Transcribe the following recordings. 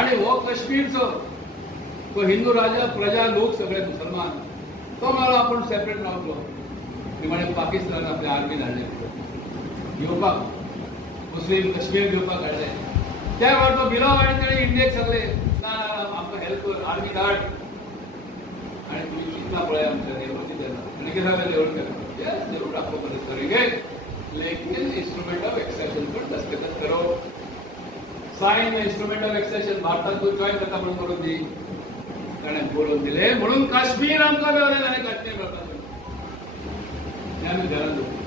आणि हो काश्मीरचो तो हिंदू राजा प्रजा लोक सगळे मुसलमान तो मला आपण सेपरेट रावलो म्हणे पाकिस्तान आपले आर्मी धाडले येवपाक मुस्लीम काश्मीर घेवपाक धाडले त्या वेळार तो भिलो आनी ताणें इंडियेक सांगले ना आमकां हेल्प कर आर्मी धाड आनी तुमी चिंतना पळय आमच्या नेवरची तेन्ना आनी कितें सांगलें नेवरून केलें जरूर आपको मदत करेंगे लेकिन इंस्ट्रूमेंट ऑफ एक्सेशन पर दस्तखत करो साइन इंस्ट्रूमेंट ऑफ एक्सेशन भारतात तू जॉईन करता म्हणून करून दी ताणें बोलून दिले म्हणून काश्मीर आमकां मेळ्ळें आनी काश्मीर मेळपाक आमी घरांत दवरलें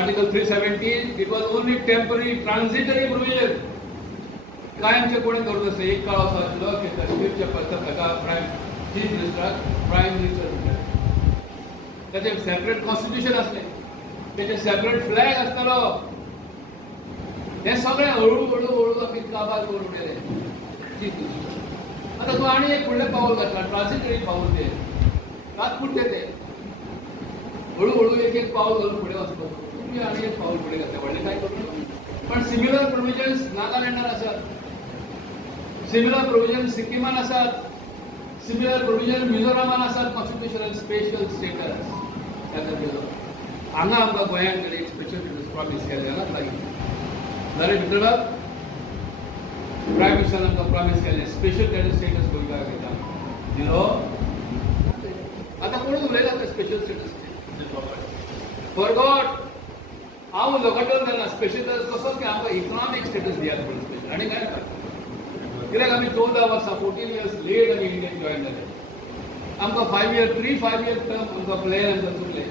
article 317 it was only temporary transitory provision कायमचे कोणी करूं नसलें एक काळ असो आशिल्लो की काश्मीरच्या परत ताका चीफ मिनिस्टराक प्रायम मिनिस्टर म्हणटाले ताचें सेपरेट कॉन्स्टिट्यूशन आसलें ताचें सेपरेट फ्लॅग आसतालो हे सगळें हळू हळू हळू आमी काबार करून उडयलें चीफ मिनिस्टर आतां तूं आनी एक फुडलें पावल घातलां ट्रांजिटरी पावल तें तात्पुरतें तें हळूहळू एक एक पावल घालून फुडें वचपाक तुम्ही आनी एक पावल फुडें घातलें व्हडलें कांय करूं पण सिमिलर प्रोविजन्स नागालँडार आसात सिमिलर प्रोविजन सिक्किमान आसात सिमिलर प्रोविजन मिझोरामान आसात कॉन्स्टिट्यूशनल स्पेशल स्टेटस हांगा आमकां गोंयांत कडेन एक स्पेशल स्टेटस प्रॉमिस केलें हांगाच लागीं जाल्यार भितर प्रायम मिनिस्टरान आमकां प्रॉमिस केलें स्पेशल स्टेटस गोंयकार घेता दिलो आतां कोण उलयला ते स्पेशल स्टेटस फॉरगॉट हांव लोकांकडून जाल्यार स्पेशल स्टेटस कसो की आमकां इकॉनॉमीक स्टेटस दियात म्हणून स्पेशल आनी काय कित्याक आमी 14 वर्सां 14 इयर्स लेट आमी इंडियन जॉयन जाले आमकां 5 इयर 3 5 इयर टर्म आमकां प्लेन आमकां चुकले